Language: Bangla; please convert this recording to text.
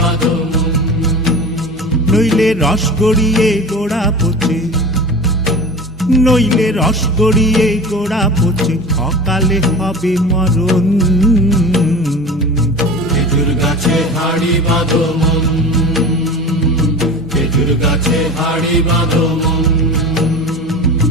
বাঁধো মন। নইলে রস গড়িয়ে গোড়া পচে, নইলে রস গড়িয়ে গোড়া পচে, অকালে হবে মরণ। খেজুর গাছে হাড়ি বাঁধো মন, খেজুর গাছে হাড়ি বাঁধো মন।